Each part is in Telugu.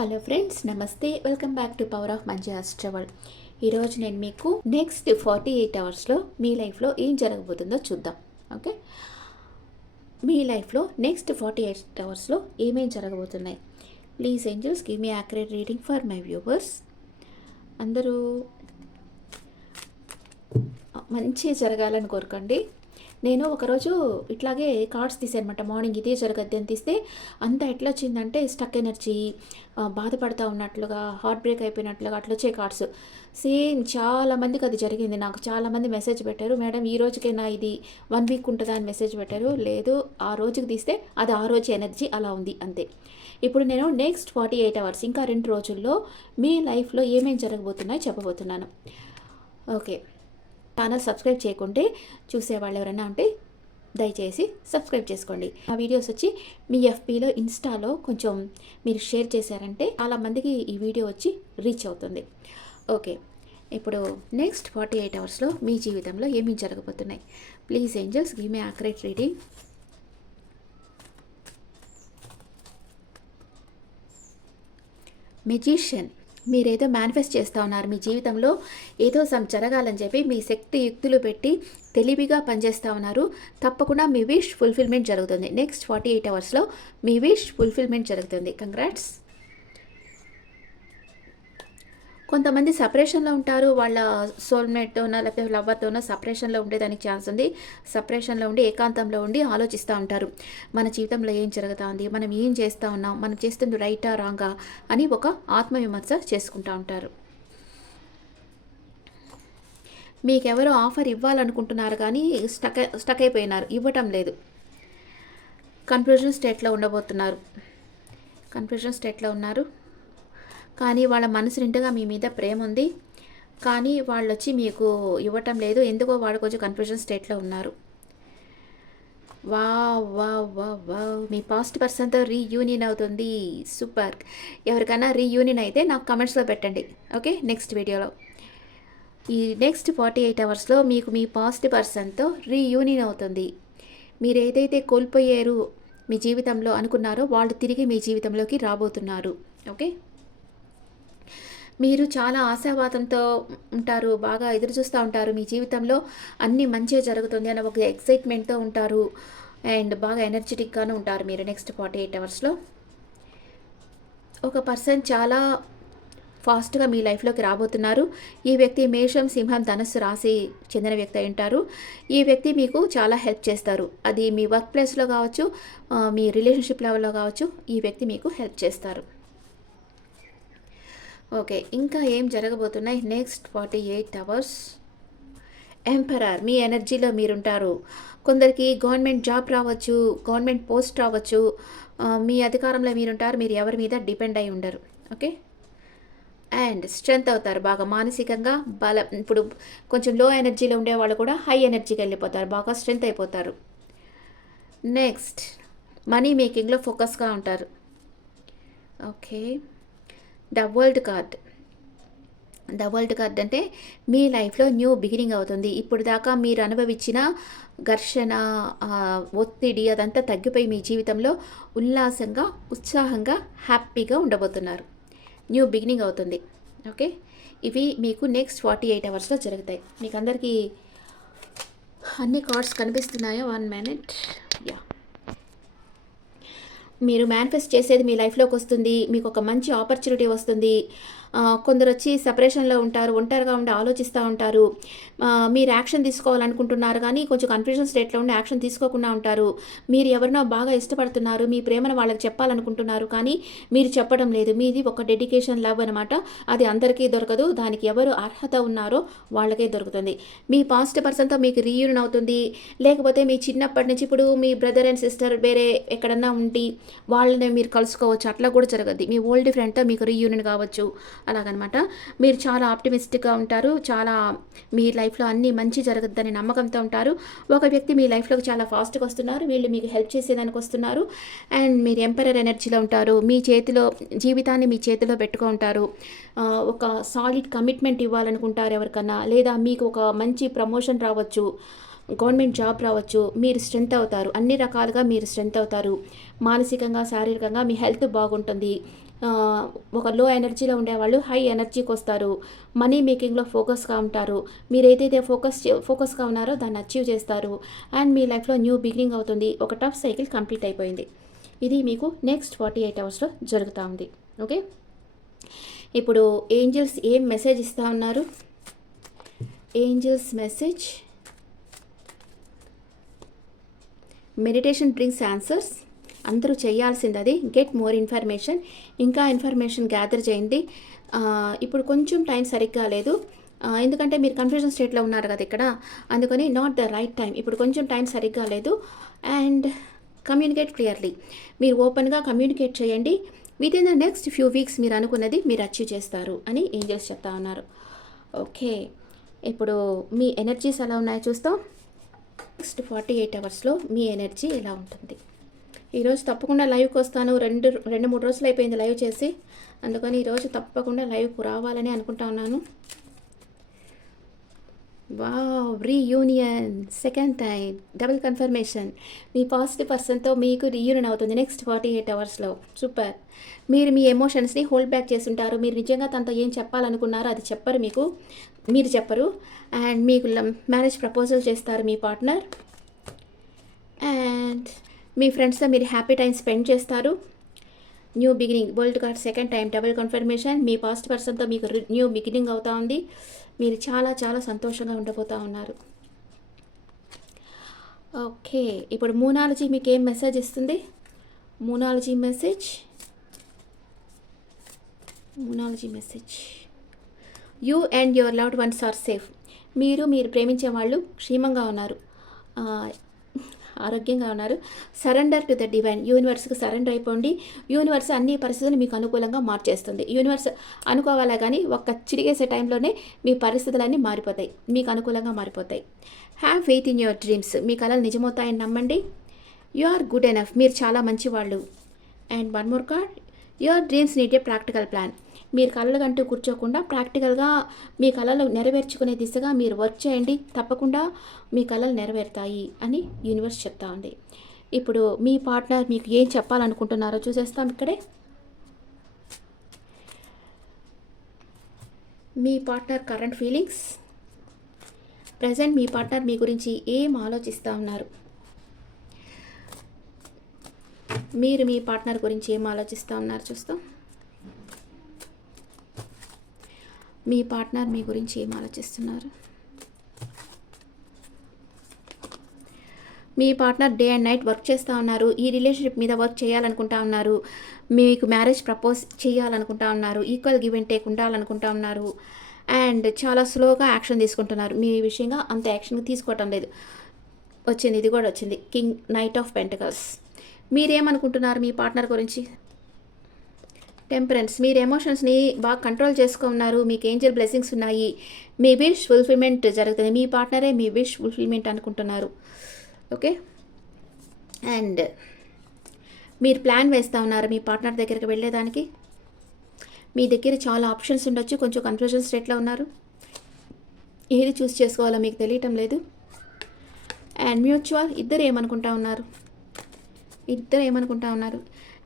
హలో ఫ్రెండ్స్, నమస్తే. Welcome back to power of మంచి ట్రావెల్. ఈరోజు నేను మీకు నెక్స్ట్ 48 అవర్స్లో మీ లైఫ్లో ఏం జరగబోతుందో చూద్దాం. ఓకే, మీ లైఫ్లో నెక్స్ట్ 48 అవర్స్లో ఏమేం జరగబోతున్నాయి. Please angels give me accurate reading for my viewers. అందరూ మంచి జరగాలని కోరుకోండి. నేను ఒకరోజు ఇట్లాగే కార్డ్స్ తీసానమాట. మార్నింగ్ ఇదే జరగద్ది అని తీస్తే అంతా ఎట్లా వచ్చిందంటే స్టక్ ఎనర్జీ, బాధపడతా ఉన్నట్లుగా, హార్ట్ బ్రేక్ అయిపోయినట్లుగా అట్లా వచ్చే కార్డ్స్. సేమ్ చాలామందికి అది జరిగింది. నాకు చాలామంది మెసేజ్ పెట్టారు, మేడం ఈ రోజుకైనా ఇది 1 వీక్ ఉంటుందా అని మెసేజ్ పెట్టారు. లేదు, ఆ రోజుకి తీస్తే అది ఆ రోజు ఎనర్జీ అలా ఉంది అంతే. ఇప్పుడు నేను నెక్స్ట్ 48 అవర్స్, ఇంకా 2 రోజుల్లో మీ లైఫ్లో ఏమేమి జరగబోతున్నాయో చెప్పబోతున్నాను. ఓకే, ఛానల్ సబ్స్క్రైబ్ చేయకుంటే చూసేవాళ్ళు ఎవరైనా ఉంటే దయచేసి సబ్స్క్రైబ్ చేసుకోండి. ఆ వీడియోస్ వచ్చి మీ ఎఫ్బీలో, ఇన్స్టాలో కొంచెం మీరు షేర్ చేశారంటే చాలామందికి ఈ వీడియో వచ్చి రీచ్ అవుతుంది. ఓకే, ఇప్పుడు నెక్స్ట్ 48 అవర్స్లో మీ జీవితంలో ఏమేమి జరగబోతున్నాయి. Please angels give me accurate reading. Magician, మీరేదో మేనిఫెస్ట్ చేస్తూ ఉన్నారు. మీ జీవితంలో ఏదో జరగాలని చెప్పి మీ శక్తి యుక్తులు పెట్టి తెలివిగా పనిచేస్తూ ఉన్నారు. తప్పకుండా మీ విష్ ఫుల్ఫిల్మెంట్ జరుగుతుంది. నెక్స్ట్ 48 అవర్స్లో మీ విష్ ఫుల్ఫిల్మెంట్ జరుగుతుంది. కంగ్రాట్స్. కొంతమంది సపరేషన్లో ఉంటారు. వాళ్ళ సోల్మేట్తోనో లేకపోతే లవర్తోనో సపరేషన్లో ఉండేదానికి ఛాన్స్ ఉంది. సపరేషన్లో ఉండి ఏకాంతంలో ఉండి ఆలోచిస్తూ ఉంటారు. మన జీవితంలో ఏం జరుగుతుంది, మనం ఏం చేస్తూ ఉన్నాం, మనం చేస్తుంది రైటా రాంగా అని ఒక ఆత్మవిమర్శ చేసుకుంటూ ఉంటారు. మీకెవరో ఆఫర్ ఇవ్వాలనుకుంటున్నారు కానీ స్టక్ అయిపోయినారు, ఇవ్వటం లేదు. కన్ఫ్యూజన్ స్టేట్లో ఉండబోతున్నారు. కన్ఫ్యూజన్ స్టేట్లో ఉన్నారు కానీ వాళ్ళ మనసు నిండుగా మీ మీద ప్రేమ ఉంది. కానీ వాళ్ళు వచ్చి మీకు ఇవ్వటం లేదు. ఎందుకో వాళ్ళు కొంచెం కన్ఫ్యూజన్ స్టేట్లో ఉన్నారు. వా వా వా వా మీ పాస్ట్ పర్సన్తో రీయూనియన్ అవుతుంది. సూపర్. ఎవరికైనా రీయూనియన్ అయితే నాకు కమెంట్స్లో పెట్టండి. ఓకే, నెక్స్ట్ వీడియోలో. ఈ నెక్స్ట్ 48 అవర్స్లో మీకు మీ పాస్ట్ పర్సన్తో రీయూనియన్ అవుతుంది. మీరు ఏదైతే కోల్పోయారు మీ జీవితంలో అనుకున్నారో వాళ్ళు తిరిగి మీ జీవితంలోకి రాబోతున్నారు. ఓకే, మీరు చాలా ఆశావాదంతో ఉంటారు, బాగా ఎదురు చూస్తూ ఉంటారు. మీ జీవితంలో అన్నీ మంచిగా జరుగుతుంది అని ఒక ఎక్సైట్మెంట్తో ఉంటారు అండ్ బాగా ఎనర్జెటిక్గాను ఉంటారు మీరు నెక్స్ట్ 48 అవర్స్లో. ఒక పర్సన్ చాలా ఫాస్ట్గా మీ లైఫ్లోకి రాబోతున్నారు. ఈ వ్యక్తి మేషం, సింహం, ధనస్సు రాశి చెందిన వ్యక్తి అయి ఉంటారు. ఈ వ్యక్తి మీకు చాలా హెల్ప్ చేస్తారు. అది మీ వర్క్ ప్లేస్లో కావచ్చు, మీ రిలేషన్షిప్ లెవెల్లో కావచ్చు, ఈ వ్యక్తి మీకు హెల్ప్ చేస్తారు. ఓకే, ఇంకా ఏం జరగబోతున్నాయి నెక్స్ట్ 48 అవర్స్. ఎంపరర్, మీ ఎనర్జీలో మీరుంటారు. కొందరికి గవర్నమెంట్ జాబ్ రావచ్చు, గవర్నమెంట్ పోస్ట్ రావచ్చు. మీ అధికారంలో మీరుంటారు. మీరు ఎవరి మీద డిపెండ్ అయి ఉండరు. ఓకే, అండ్ స్ట్రెంత్ అవుతారు బాగా మానసికంగా. ఇప్పుడు కొంచెం లో ఎనర్జీలో ఉండేవాళ్ళు కూడా హై ఎనర్జీకి వెళ్ళిపోతారు, బాగా స్ట్రెంత్ అయిపోతారు. నెక్స్ట్ మనీ మేకింగ్లో ఫోకస్గా ఉంటారు. Okay, the world card. The world card అంటే మీ లైఫ్లో న్యూ బిగినింగ్ అవుతుంది. ఇప్పుడు దాకా మీరు అనుభవించిన ఘర్షణ, ఒత్తిడి అదంతా తగ్గిపోయి మీ జీవితంలో ఉల్లాసంగా, ఉత్సాహంగా, హ్యాపీగా ఉండబోతున్నారు. న్యూ బిగినింగ్ అవుతుంది. ఓకే, ఇవి మీకు నెక్స్ట్ 48 అవర్స్లో జరుగుతాయి. మీకు అందరికీ అన్ని కార్డ్స్ కనిపిస్తున్నాయో? 1 మినిట్. యా, మీరు మేనిఫెస్ట్ చేసేది మీ లైఫ్లోకి వస్తుంది. మీకు ఒక మంచి ఆపర్చునిటీ వస్తుంది. కొందరు వచ్చి సపరేషన్లో ఉంటారు, ఒంటరిగా ఉండి ఆలోచిస్తూ ఉంటారు. మీరు యాక్షన్ తీసుకోవాలనుకుంటున్నారు కానీ కొంచెం కన్ఫ్యూజన్ స్టేట్లో ఉండి యాక్షన్ తీసుకోకుండా ఉంటారు. మీరు ఎవరినో బాగా ఇష్టపడుతున్నారు, మీ ప్రేమను వాళ్ళకి చెప్పాలనుకుంటున్నారు కానీ మీరు చెప్పడం లేదు. మీది ఒక డెడికేషన్ లవ్ అనమాట. అది అందరికీ దొరకదు. దానికి ఎవరు అర్హత ఉన్నారో వాళ్ళకే దొరుకుతుంది. మీ పాస్ట్ పర్సన్తో మీకు రీయూనియన్ అవుతుంది. లేకపోతే మీ చిన్నప్పటి నుంచి ఇప్పుడు మీ బ్రదర్ అండ్ సిస్టర్ వేరే ఎక్కడన్నా ఉండి వాళ్ళని మీరు కలుసుకోవచ్చు. అట్లా కూడా జరగద్ది. మీ ఓల్డ్ ఫ్రెండ్తో మీకు రీయూనియన్ కావచ్చు. అలాగనమాట. మీరు చాలా ఆప్టిమిస్టిక్గా ఉంటారు. చాలా మీ లైఫ్లో అన్నీ మంచి జరగద్దని నమ్మకంతో ఉంటారు. ఒక వ్యక్తి మీ లైఫ్లోకి చాలా ఫాస్ట్గా వస్తున్నారు. వీళ్ళు మీకు హెల్ప్ చేసేదానికి వస్తున్నారు. అండ్ మీరు ఎంపరర్ ఎనర్జీలో ఉంటారు. మీ చేతిలో జీవితాన్ని మీ చేతిలో పెట్టుకుంటారు. ఒక సాలిడ్ కమిట్మెంట్ ఇవ్వాలనుకుంటారు ఎవరికన్నా, లేదా మీకు ఒక మంచి ప్రమోషన్ రావచ్చు, గవర్నమెంట్ జాబ్ రావచ్చు. మీరు స్ట్రెంత్ అవుతారు. అన్ని రకాలుగా మీరు స్ట్రెంత్ అవుతారు. మానసికంగా, శారీరకంగా మీ హెల్త్ బాగుంటుంది. ఒక లో ఎనర్జీలో ఉండేవాళ్ళు హై ఎనర్జీకి వస్తారు. మనీ మేకింగ్లో ఫోకస్గా ఉంటారు. మీరు ఏదైతే ఫోకస్గా ఉన్నారో దాన్ని అచీవ్ చేస్తారు. అండ్ మీ లైఫ్లో న్యూ బిగినింగ్ అవుతుంది. ఒక టఫ్ సైకిల్ కంప్లీట్ అయిపోయింది. ఇది మీకు నెక్స్ట్ 48 అవర్స్లో జరుగుతూ ఉంది. ఓకే, ఇప్పుడు ఏంజల్స్ ఏం మెసేజ్ ఇస్తూ ఉన్నారు? Angels message, meditation brings answers. అందరూ చేయాల్సింది అది. Get more information. ఇంకా ఇన్ఫర్మేషన్ గ్యాదర్ చేయండి. ఇప్పుడు కొంచెం టైం సరిగ్గా లేదు, ఎందుకంటే మీరు కన్ఫ్యూజన్ స్టేట్లో ఉన్నారు కదా ఇక్కడ, అందుకని నాట్ ద రైట్ టైం. ఇప్పుడు కొంచెం టైం సరిగ్గా లేదు. And communicate clearly. మీరు ఓపెన్గా కమ్యూనికేట్ చేయండి. With in the next few weeks మీరు అనుకున్నది మీరు అచీవ్ చేస్తారు అని ఏంజల్స్ చెప్తా ఉన్నారు. ఓకే, ఇప్పుడు మీ ఎనర్జీస్ ఎలా ఉన్నాయో చూస్తాం. నెక్స్ట్ 48 అవర్స్లో మీ ఎనర్జీ ఎలా ఉంటుంది. ఈరోజు తప్పకుండా లైవ్కి వస్తాను. రెండు మూడు రోజులు అయిపోయింది లైవ్ చేసి, అందుకని ఈరోజు తప్పకుండా లైవ్కి రావాలని అనుకుంటా ఉన్నాను. Wow, reunion second time, double confirmation. మీ పాజిటివ్ పర్సన్తో మీకు రీయూనియన్ అవుతుంది నెక్స్ట్ 48 అవర్స్లో. సూపర్. మీరు మీ ఎమోషన్స్ని హోల్డ్ బ్యాక్ చేస్తుంటారు. మీరు నిజంగా తనతో ఏం చెప్పాలనుకున్నారో అది చెప్పరు, మీరు చెప్పరు. అండ్ మీకు మ్యారేజ్ ప్రపోజల్ చేస్తారు మీ పార్ట్నర్. అండ్ మీ ఫ్రెండ్స్తో మీరు హ్యాపీ టైం స్పెండ్ చేస్తారు. New beginning, world card second time, double confirmation. మీ పాస్ట్ పర్సన్తో మీకు న్యూ బిగినింగ్ అవుతా ఉంది. మీరు చాలా చాలా సంతోషంగా ఉండబోతూ ఉన్నారు. ఓకే, ఇప్పుడు మూనాలజీ మీకు ఏం మెసేజ్ ఇస్తుంది? Moonology message, you and your loved ones are safe. మీరు ప్రేమించే వాళ్ళు క్షేమంగా ఉన్నారు, ఆరోగ్యంగా ఉన్నారు. Surrender to the divine. యూనివర్స్కి సరెండర్ అయిపోండి. యూనివర్స్ అన్ని పరిస్థితులు మీకు అనుకూలంగా మార్చేస్తుంది. యూనివర్స్ అనుకోవాలా కానీ ఒక్క చిరిగేసే టైంలోనే మీ పరిస్థితులన్నీ మారిపోతాయి, మీకు అనుకూలంగా మారిపోతాయి. Have faith in your dreams. మీ కలలు నిజమవుతాయని నమ్మండి. You are good enough. మీరు చాలా మంచివాళ్ళు. And one more card, your dreams need a practical plan. మీరు కలలు కంటూ కూర్చోకుండా ప్రాక్టికల్గా మీ కలలు నెరవేర్చుకునే దిశగా మీరు వర్క్ చేయండి. తప్పకుండా మీ కలలు నెరవేరుతాయి అని యూనివర్స్ చెప్తా ఉంది. ఇప్పుడు మీ పార్ట్నర్ మీకు ఏం చెప్పాలనుకుంటున్నారో చూసేస్తాం ఇక్కడే. మీ పార్ట్నర్ కరెంట్ ఫీలింగ్స్, ప్రజెంట్ మీ పార్ట్నర్ మీ గురించి ఏం ఆలోచిస్తూ ఉన్నారు? మీరు మీ పార్ట్నర్ గురించి ఏం ఆలోచిస్తూ ఉన్నారు చూస్తాం. మీ పార్ట్నర్ మీ గురించి ఏం ఆలోచిస్తున్నారు? మీ partner day and night work చేస్తూ ఉన్నారు. ఈ రిలేషన్షిప్ మీద వర్క్ చేయాలనుకుంటా ఉన్నారు. మీకు మ్యారేజ్ ప్రపోజ్ చేయాలనుకుంటా ఉన్నారు. ఈక్వల్ గివ్ అండ్ టేక్ ఉండాలనుకుంటా ఉన్నారు. అండ్ చాలా స్లోగా యాక్షన్ తీసుకుంటున్నారు. మీ విషయంగా అంత యాక్షన్ తీసుకోవటం లేదు. వచ్చింది, ఇది కూడా వచ్చింది, కింగ్ నైట్ ఆఫ్ పెంటకల్స్. మీరేమనుకుంటున్నారు మీ పార్ట్నర్ గురించి? టెంపరెన్స్. మీరు ఎమోషన్స్ని బాగా కంట్రోల్ చేసుకున్నారు. మీకు ఏంజల్ బ్లెస్సింగ్స్ ఉన్నాయి. మీ విష్ ఫుల్ఫిల్మెంట్ జరుగుతుంది. మీ పార్ట్నరే మీ విష్ ఫుల్ఫిల్మెంట్ అనుకుంటున్నారు. ఓకే, అండ్ మీరు ప్లాన్ వేస్తూ ఉన్నారు మీ పార్ట్నర్ దగ్గరికి వెళ్ళేదానికి. మీ దగ్గర చాలా ఆప్షన్స్ ఉండొచ్చు, కొంచెం కన్ఫ్యూజన్ స్టేట్లో ఉన్నారు. ఏది చూస్ చేసుకోవాలో మీకు తెలియటం లేదు. అండ్ మ్యూచువల్, ఇద్దరు ఏమనుకుంటా ఉన్నారు?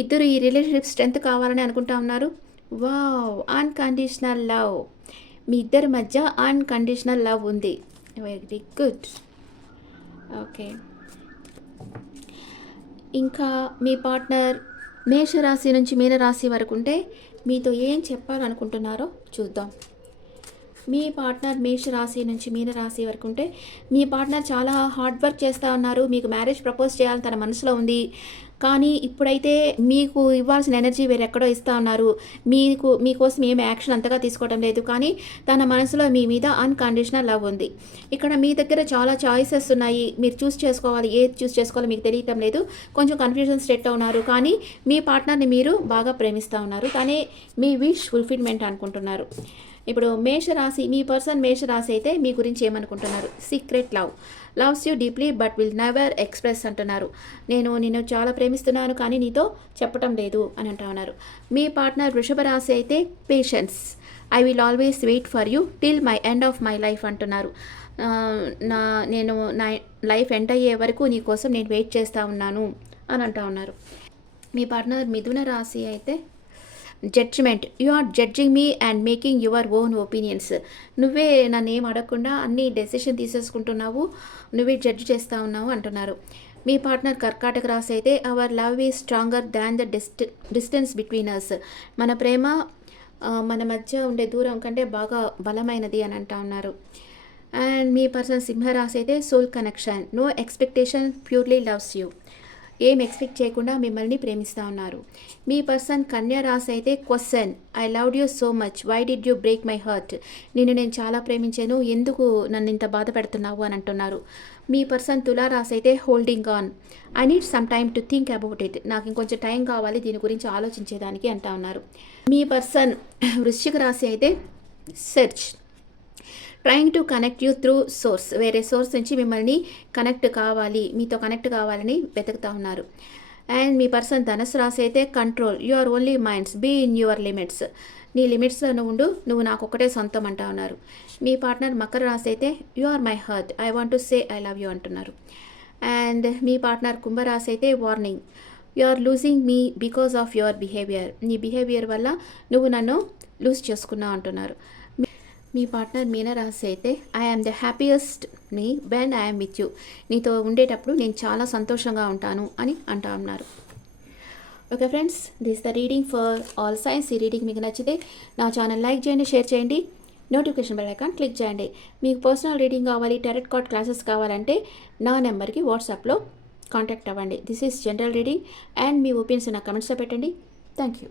ఇద్దరు ఈ రిలేషన్షిప్ స్ట్రెంత్ కావాలని అనుకుంటా ఉన్నారు. Wow, unconditional love. మీ ఇద్దరి మధ్య అన్కండిషనల్ లవ్ ఉంది. Very good. ఓకే, ఇంకా మీ పార్ట్నర్ మేషరాశి నుంచి మీనరాశి వరకు ఉంటే మీతో ఏం చెప్పాలనుకుంటున్నారో చూద్దాం. మీ పార్ట్నర్ మేషరాశి నుంచి మీనరాశి వరకు ఉంటే మీ పార్ట్నర్ చాలా హార్డ్ వర్క్ చేస్తూ ఉన్నారు. మీకు మ్యారేజ్ ప్రపోజ్ చేయాలని తన మనసులో ఉంది. కానీ ఇప్పుడైతే మీకు ఇవ్వాల్సిన ఎనర్జీ వేరెక్కడో ఇస్తూ ఉన్నారు. మీకోసం ఏమి యాక్షన్ అంతగా తీసుకోవడం లేదు. కానీ తన మనసులో మీ మీద అన్కండిషనల్ లవ్ ఉంది. ఇక్కడ మీ దగ్గర చాలా చాయిసెస్ ఉన్నాయి. మీరు చూస్ చేసుకోవాలి. ఏది చూస్ చేసుకోవాలో మీకు తెలియటం లేదు. కొంచెం కన్ఫ్యూజన్ స్టేట్లో ఉన్నారు. కానీ మీ పార్ట్నర్ని మీరు బాగా ప్రేమిస్తూ ఉన్నారు. కానీ మీ విష్ ఫుల్ఫిల్మెంట్ అనుకుంటున్నారు. ఇప్పుడు మేషరాశి, మీ పర్సన్ మేషరాశి అయితే మీ గురించి ఏమనుకుంటున్నారు? Secret love. Loves you deeply but will never express అంటున్నారు. నేను నిన్ను చాలా ప్రేమిస్తున్నాను కానీ నీతో చెప్పటం లేదు అని అంటూ ఉన్నారు. మీ పార్ట్నర్ వృషభ రాశి అయితే patience. I will always wait for you till my end of my life అంటున్నారు. నేను నా లైఫ్ ఎండ్ అయ్యే వరకు నీ కోసం నేను వెయిట్ చేస్తూ ఉన్నాను అని అంటూ ఉన్నారు. మీ పార్ట్నర్ మిథున రాశి అయితే judgement. You are judging me and making your own opinions. నువ్వే నన్నేం అడగకుండా అన్నీ డెసిషన్ తీసేసుకుంటున్నావు, నువ్వే జడ్జ్ చేస్తా ఉన్నావు అంటున్నారు. మీ పార్ట్నర్ కర్కాటక రాశి అయితే our love is stronger than the distance between us. మన ప్రేమ మన మధ్య ఉండే దూరం కంటే బాగా బలమైనది అని అంటా ఉన్నారు. అండ్ మీ పర్సన్ సింహరాశి అయితే soul connection, no expectation, purely loves you. ఏం ఎక్స్పెక్ట్ చేయకుండా మిమ్మల్ని ప్రేమిస్తూ ఉన్నారు. మీ పర్సన్ కన్యా రాశి అయితే question, I loved you so much, why did you break my heart. నేను చాలా ప్రేమించాను, ఎందుకు నన్ను ఇంత బాధ పెడుతున్నావు అని అంటున్నారు. మీ పర్సన్ తులా రాశి అయితే holding on, I need some time to think about it. నాకు ఇంకొంచెం టైం కావాలి దీని గురించి ఆలోచించేదానికి అంటా ఉన్నారు. మీ పర్సన్ వృశ్చిక రాశి అయితే search, trying to connect you through source. వేరే సోర్స్ నుంచి మిమ్మల్ని మీతో కనెక్ట్ కావాలని వెతుకుతూ ఉన్నారు. అండ్ మీ పర్సన్ ధనుసు రాశి అయితే control, you are only minds, be in your limits. నీ లిమిట్స్లో నువ్వు నాకు ఒకటే సొంతం అంటా ఉన్నారు. మీ పార్ట్నర్ మకర రాశి అయితే you are my heart, I want to say I love you అంటున్నారు. అండ్ మీ పార్ట్నర్ కుంభరాశి అయితే warning, you are losing me because of your behaviour. నీ బిహేవియర్ వల్ల నువ్వు నన్ను లూజ్ చేసుకున్నావు అంటున్నారు. మీ పార్ట్నర్ మీనరాశి అయితే I am the happiest me when I'm with you. నీతో ఉండేటప్పుడు నేను చాలా సంతోషంగా ఉంటాను అని అంటా ఉన్నారు. Okay friends, this the reading for all signs. ఈ రీడింగ్ మీకు నచ్చితే నా ఛానల్ లైక్ చేయండి, షేర్ చేయండి, నోటిఫికేషన్ బెల్ ఐకాన్ క్లిక్ చేయండి. మీకు పర్సనల్ రీడింగ్ కావాలి, టారట్ కార్డ్ క్లాసెస్ కావాలంటే నా నెంబర్కి వాట్సాప్లో కాంటాక్ట్ అవ్వండి. This is general reading and మీ ఒపీనియన్స్ నా కమెంట్స్లో పెట్టండి. Thank you.